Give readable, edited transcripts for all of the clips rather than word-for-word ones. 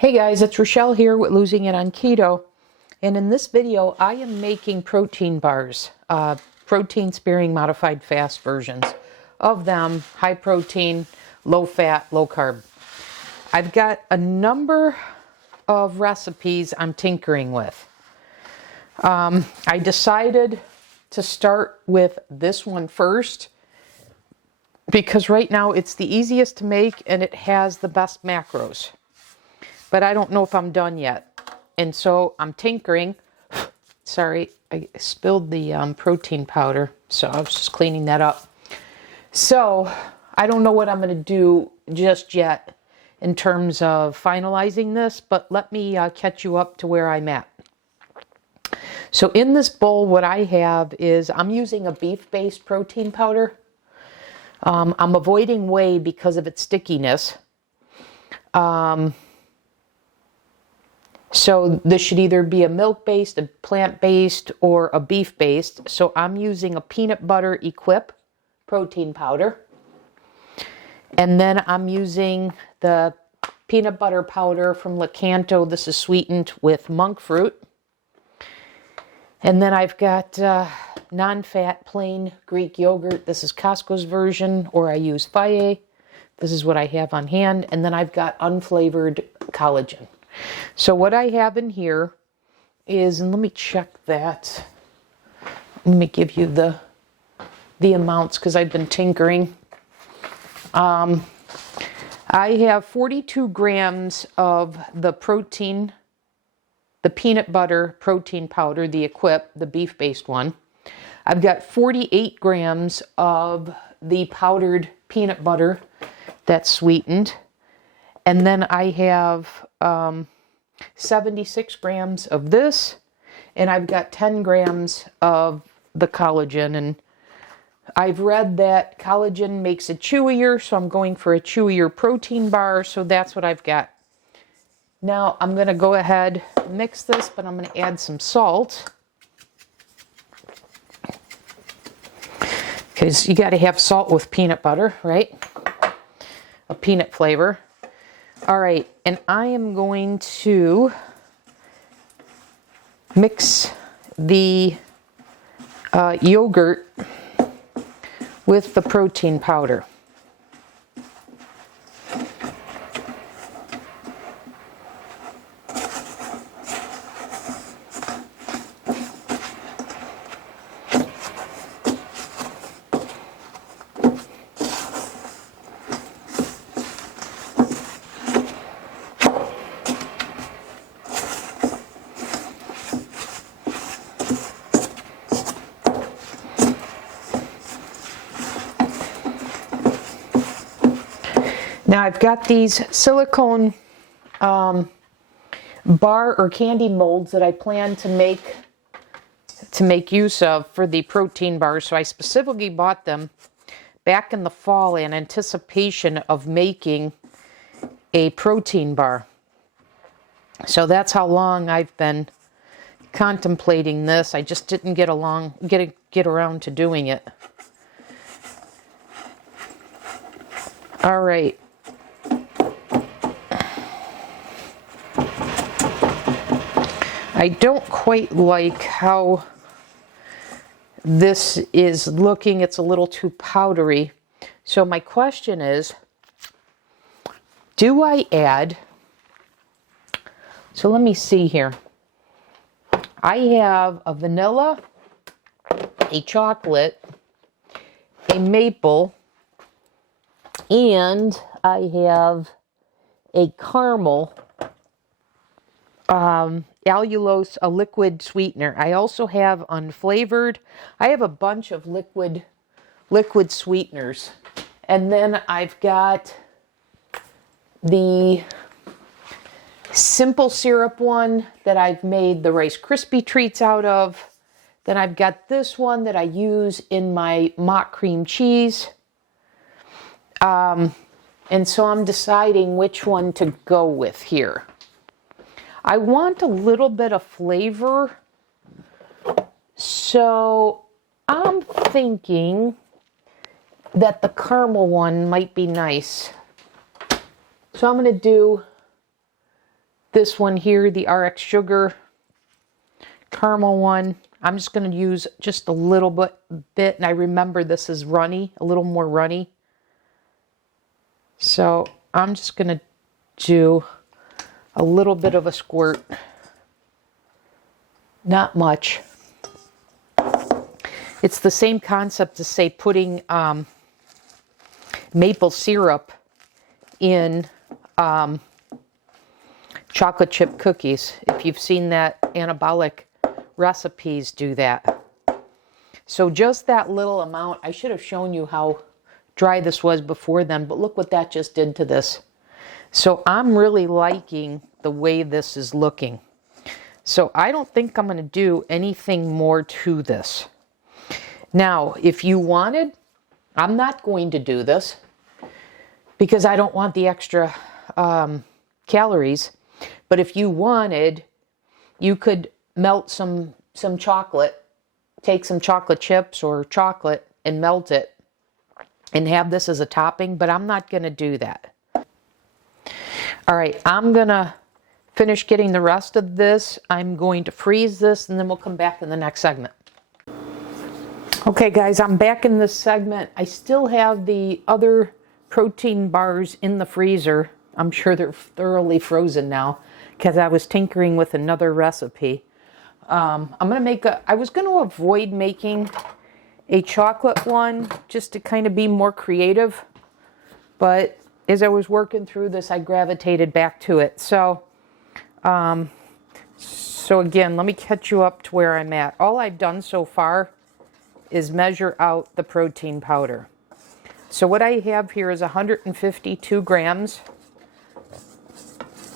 Hey guys, it's Rochelle here with Losing It on Keto, and in this video I am making protein bars, protein sparing modified fast versions of them, high protein, low fat, low carb. I've got a number of recipes I'm tinkering with. I decided to start with this one first because right now it's the easiest to make and it has the best macros. But I don't know if I'm done yet. And so I'm tinkering. Sorry, I spilled the protein powder, so I was just cleaning that up. So I don't know what I'm going to do just yet in terms of finalizing this, but let me catch you up to where I'm at. So in this bowl, what I have is I'm using a beef-based protein powder. I'm avoiding whey because of its stickiness. So this should either be a milk-based, a plant-based, or a beef-based. So I'm using a peanut butter Equip protein powder. And then I'm using the peanut butter powder from Keto. This is sweetened with monk fruit. And then I've got non-fat plain Greek yogurt. This is Costco's version, or I use Faye. This is what I have on hand. And then I've got unflavored collagen. So what I have in here is, and let me check that. Let me give you the amounts because I've been tinkering. I have 42 grams of the protein, the peanut butter protein powder, the Equip, the beef-based one. I've got 48 grams of the powdered peanut butter that's sweetened. And then I have 76 grams of this, and I've got 10 grams of the collagen. And I've read that collagen makes it chewier, so I'm going for a chewier protein bar, so that's what I've got. Now I'm going to go ahead and mix this, but I'm going to add some salt. Because you got to have salt with peanut butter, right? A peanut flavor. All right, and I am going to mix the yogurt with the protein powder. Now I've got these silicone bar or candy molds that I plan to make use of for the protein bars. So I specifically bought them back in the fall in anticipation of making a protein bar. So that's how long I've been contemplating this. I just didn't get around to doing it. All right. I don't quite like how this is looking. It's a little too powdery. So my question is, do I add, so let me see here. I have a vanilla, a chocolate, a maple, and I have a caramel, allulose, a liquid sweetener. I also have unflavored. I have a bunch of liquid sweeteners. And then I've got the simple syrup one that I've made the Rice Krispie treats out of. Then I've got this one that I use in my mock cream cheese. And so I'm deciding which one to go with here. I want a little bit of flavor, so I'm thinking that the caramel one might be nice. So I'm going to do This one here, the RX Sugar caramel one, I'm just going to use just a little bit, and I remember this is runny, a little more runny. So I'm just going to do a little bit of a squirt, not much. It's the same concept as, say, putting maple syrup in chocolate chip cookies. If you've seen that, anabolic recipes do that. So just that little amount. I should have shown you how dry this was before then, but look what that just did to this. So I'm really liking the way this is looking. So I don't think I'm going to do anything more to this. Now, if you wanted, I'm not going to do this because I don't want the extra calories. But if you wanted, you could melt some chocolate, take some chocolate chips or chocolate and melt it and have this as a topping, but I'm not going to do that. All right, I'm going to finish getting the rest of this. I'm going to freeze this, and then we'll come back in the next segment. Okay, guys, I'm back in this segment. I still have the other protein bars in the freezer. I'm sure they're thoroughly frozen now because I was tinkering with another recipe. I was going to avoid making a chocolate one just to kind of be more creative. But as I was working through this, I gravitated back to it. So again, let me catch you up to where I'm at. All I've done so far is measure out the protein powder. So what I have here is 152 grams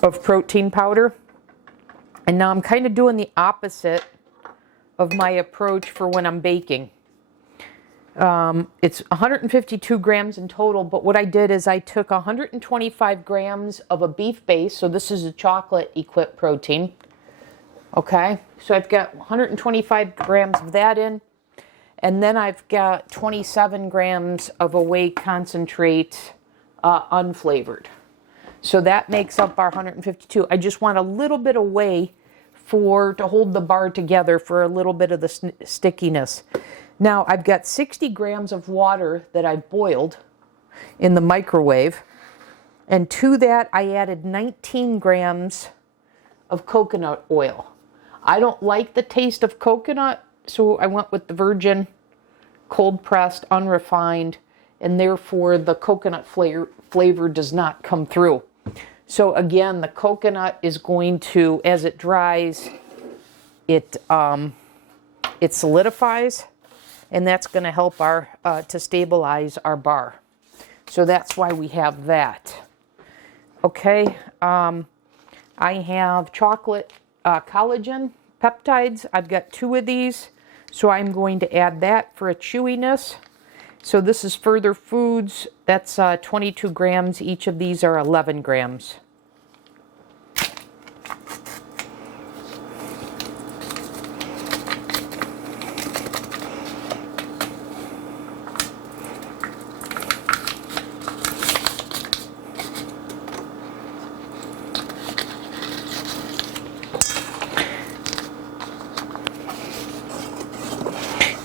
of protein powder. And now I'm kind of doing the opposite of my approach for when I'm baking. It's 152 grams in total, but what I did is I took 125 grams of a beef base. So this is a chocolate equipped protein. Okay, so I've got 125 grams of that in. And then I've got 27 grams of a whey concentrate, unflavored. So that makes up our 152. I just want a little bit of whey to hold the bar together for a little bit of the stickiness. Now I've got 60 grams of water that I boiled in the microwave. And to that I added 19 grams of coconut oil. I don't like the taste of coconut, so I went with the virgin, cold pressed, unrefined, and therefore the coconut flavor does not come through. So again, the coconut is going to, as it dries, it solidifies, and that's going to help to stabilize our bar. So that's why we have that. Okay, I have chocolate collagen peptides. I've got 2 of these, so I'm going to add that for a chewiness. So this is Further Foods. That's 22 grams. Each of these are 11 grams.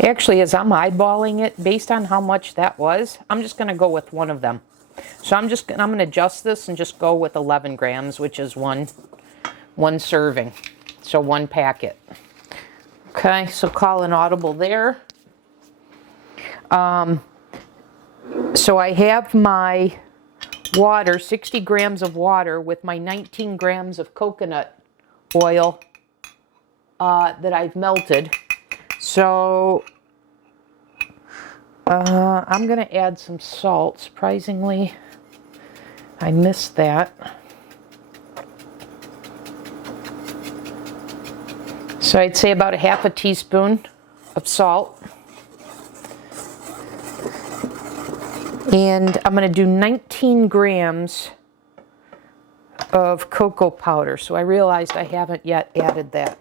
Actually, as I'm eyeballing it, based on how much that was, I'm just going to go with one of them. So I'm going to adjust this and just go with 11 grams, which is one serving. So 1 packet. Okay, so call an audible there. So I have my water, 60 grams of water with my 19 grams of coconut oil that I've melted. So I'm going to add some salt. Surprisingly, I missed that. So I'd say about 1/2 teaspoon of salt. And I'm going to do 19 grams of cocoa powder. So I realized I haven't yet added that.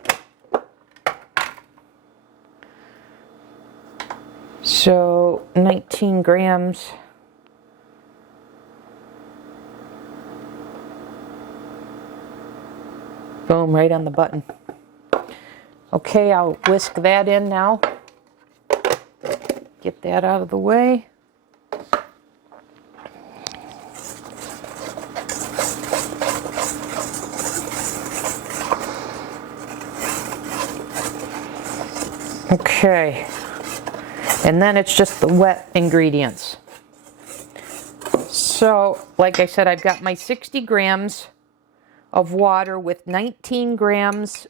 So 19 grams. Boom, right on the button. Okay, I'll whisk that in now. Get that out of the way. Okay, and then it's just the wet ingredients. So, like I said, I've got my 60 grams of water with 19 grams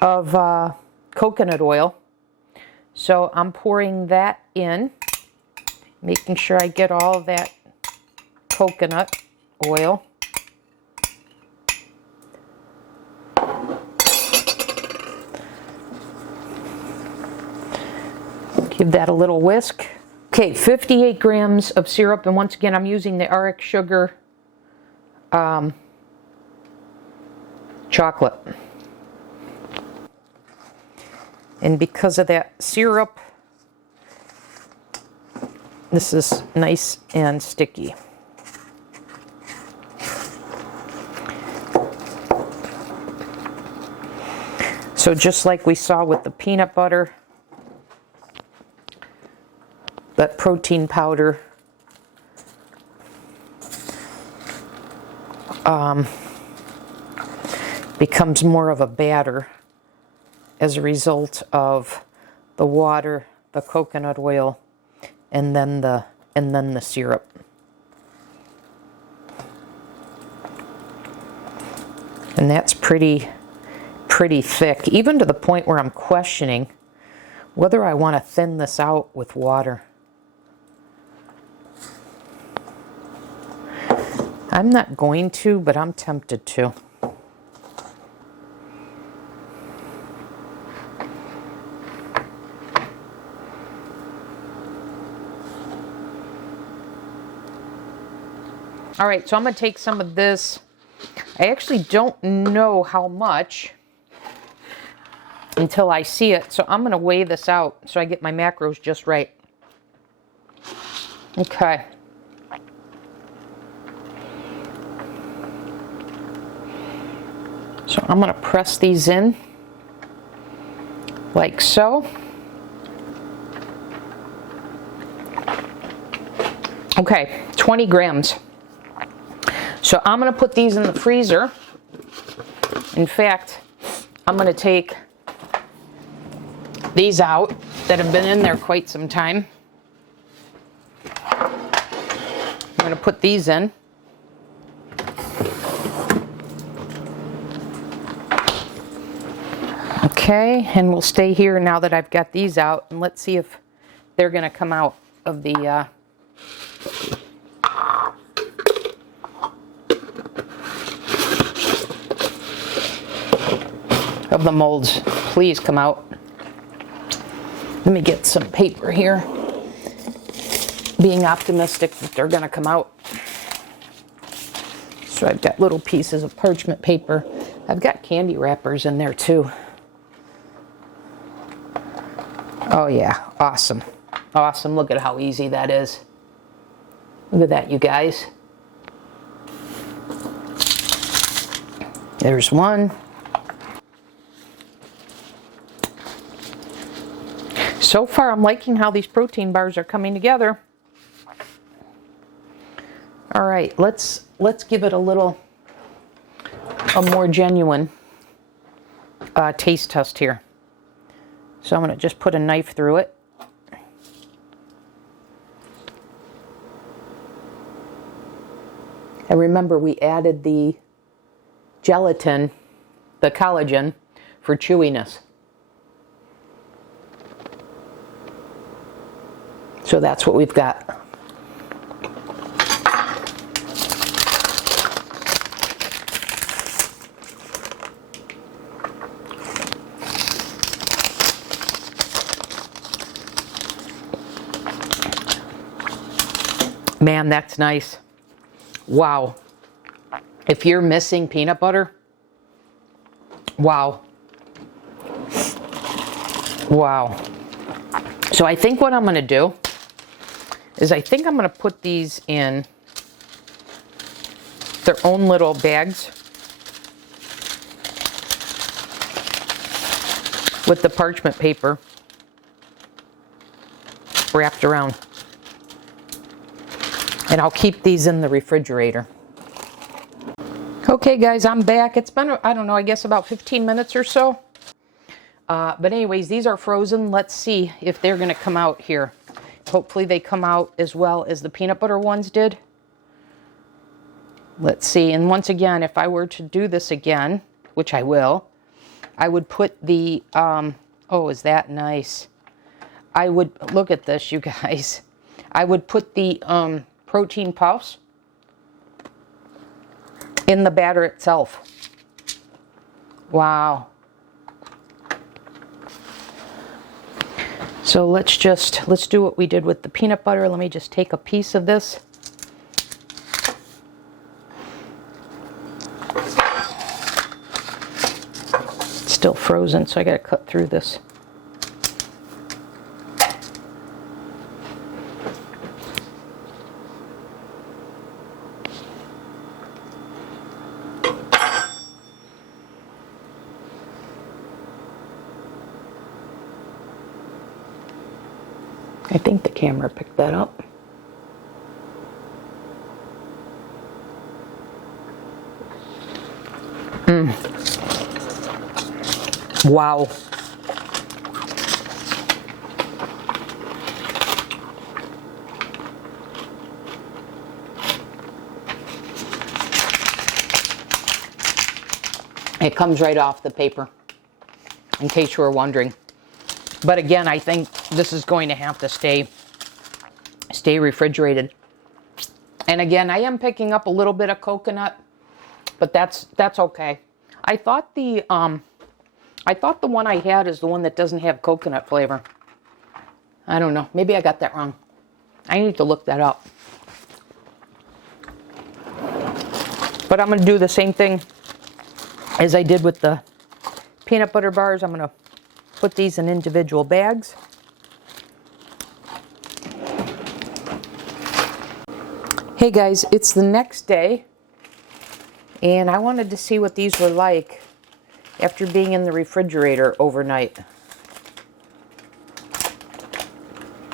of coconut oil. So I'm pouring that in, making sure I get all of that coconut oil. Give that a little whisk. Okay, 58 grams of syrup, and once again I'm using the RX Sugar chocolate. And because of that syrup, this is nice and sticky. So just like we saw with the peanut butter, that protein powder becomes more of a batter as a result of the water, the coconut oil, and then the syrup. And that's pretty thick, even to the point where I'm questioning whether I want to thin this out with water. I'm not going to, but I'm tempted to. All right, so I'm going to take some of this. I actually don't know how much until I see it, so I'm going to weigh this out so I get my macros just right. Okay. So I'm going to press these in like so. Okay, 20 grams. So I'm going to put these in the freezer. In fact, I'm going to take these out that have been in there quite some time. I'm going to put these in. Okay, and we'll stay here now that I've got these out, and let's see if they're going to come out of the molds. Please come out. Let me get some paper here. Being optimistic that they're going to come out. So I've got little pieces of parchment paper. I've got candy wrappers in there too. Oh yeah, awesome. Awesome, look at how easy that is. Look at that, you guys. There's one. So far, I'm liking how these protein bars are coming together. All right, let's give it a more genuine taste test here. So I'm going to just put a knife through it. And remember, we added the gelatin, the collagen, for chewiness. So that's what we've got. Man, that's nice. Wow. If you're missing peanut butter, wow. Wow. So I think what I'm going to do is I think I'm going to put these in their own little bags with the parchment paper wrapped around. And I'll keep these in the refrigerator. Okay guys, I'm back. It's been, I don't know, I guess about 15 minutes or so. But anyways, these are frozen. Let's see if they're going to come out here. Hopefully they come out as well as the peanut butter ones did. Let's see. And once again, if I were to do this again, which I will, I would put the, oh, is that nice? I would, look at this, you guys. I would put the protein puffs in the batter itself. Wow. So let's do what we did with the peanut butter. Let me just take a piece of this. It's still frozen, so I gotta cut through this. I think the camera picked that up. Wow. It comes right off the paper, in case you were wondering. But again, I think this is going to have to stay refrigerated. And again, I am picking up a little bit of coconut, but that's okay. I thought the one I had is the one that doesn't have coconut flavor. I don't know. Maybe I got that wrong. I need to look that up. But I'm going to do the same thing as I did with the peanut butter bars. I'm going to put these in individual bags. Hey guys, it's the next day, and I wanted to see what these were like after being in the refrigerator overnight.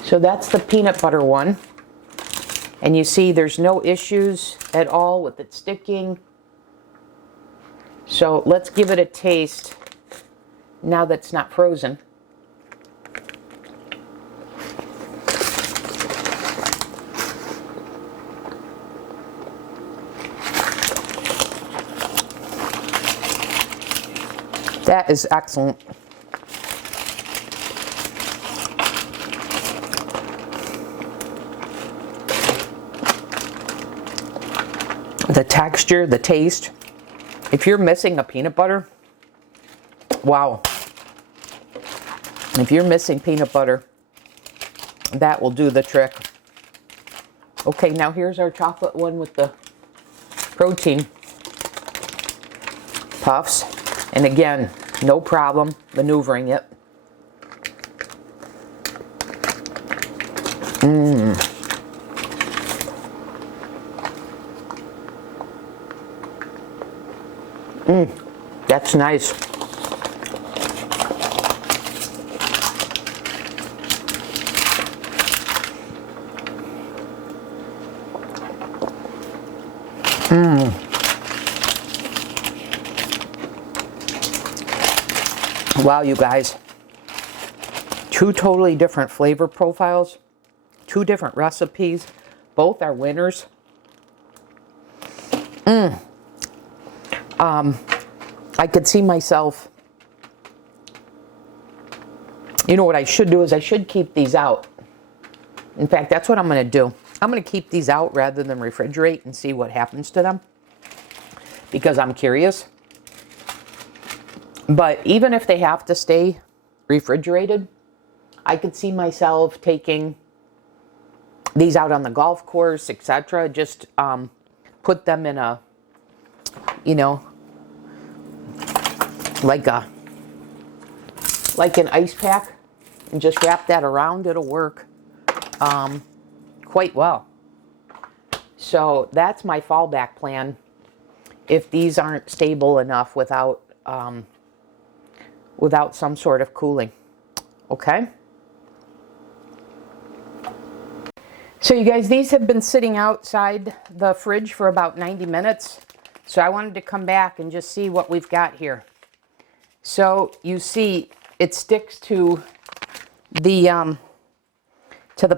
So that's the peanut butter one, and you see there's no issues at all with it sticking. So let's give it a taste now that it's not frozen. That is excellent. The texture, the taste. If you're missing a peanut butter, wow. If you're missing peanut butter, that will do the trick. Okay, now here's our chocolate one with the protein puffs. And again, no problem maneuvering it. That's nice. Wow, you guys. Two totally different flavor profiles. Two different recipes. Both are winners. I could see myself, you know what I should do is I should keep these out. In fact, that's what I'm going to do. I'm going to keep these out rather than refrigerate and see what happens to them, because I'm curious. But even if they have to stay refrigerated, I could see myself taking these out on the golf course, etc. Just put them in a, you know, like an ice pack, and just wrap that around. It'll work quite well. So that's my fallback plan if these aren't stable enough without without some sort of cooling. Okay? So you guys, these have been sitting outside the fridge for about 90 minutes. So I wanted to come back and just see what we've got here. So you see it sticks to the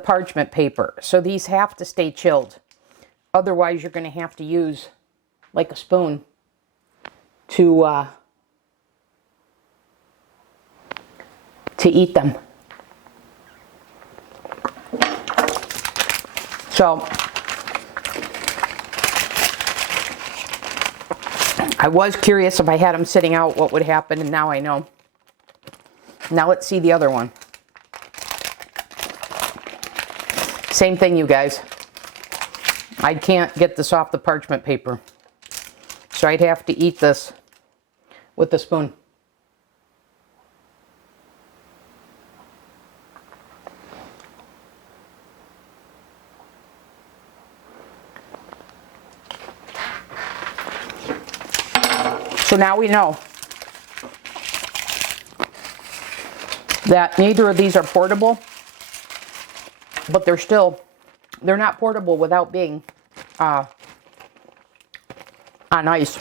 parchment paper. So these have to stay chilled. Otherwise, you're going to have to use like a spoon to eat them. So I was curious if I had them sitting out what would happen, and now I know. Now let's see the other one. Same thing, you guys. I can't get this off the parchment paper, so I'd have to eat this with a spoon. So now we know that neither of these are portable, but they're not portable without being on ice.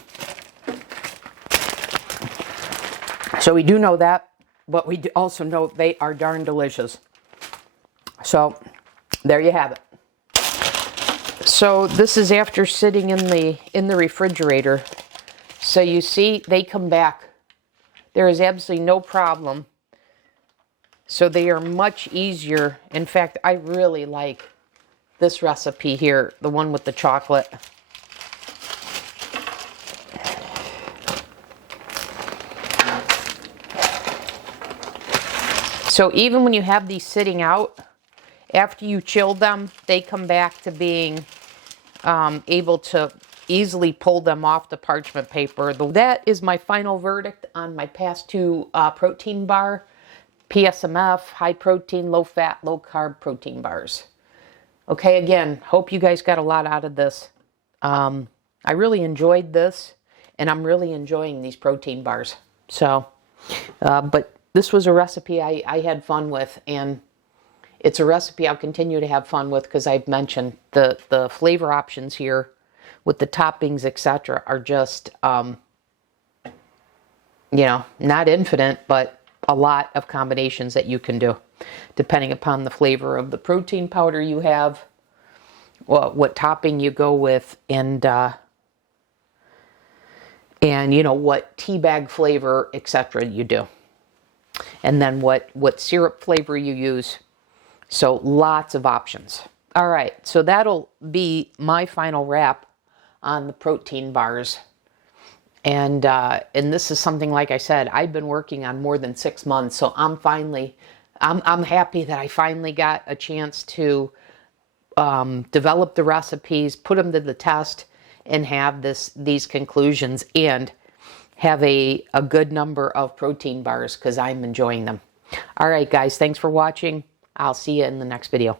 So we do know that, but we also know they are darn delicious. So there you have it. So this is after sitting in the refrigerator. So you see, they come back. There is absolutely no problem. So they are much easier. In fact, I really like this recipe here, the one with the chocolate. So even when you have these sitting out, after you chill them, they come back to being able to easily pull them off the parchment paper. That is my final verdict on my past two protein bar, PSMF, high protein, low fat, low carb protein bars. Okay, again, hope you guys got a lot out of this. I really enjoyed this, and I'm really enjoying these protein bars. So, but this was a recipe I had fun with, and it's a recipe I'll continue to have fun with because I've mentioned the flavor options here with the toppings, etc., are just, you know, not infinite, but a lot of combinations that you can do, depending upon the flavor of the protein powder you have, what topping you go with, and you know, what tea bag flavor, etc., you do, and then what syrup flavor you use. So lots of options. All right, so that'll be my final wrap on the protein bars. And this is something, like I said, I've been working on more than 6 months. So I'm happy that I finally got a chance to develop the recipes, put them to the test, and have these conclusions, and have a good number of protein bars because I'm enjoying them. All right, guys, thanks for watching. I'll see you in the next video.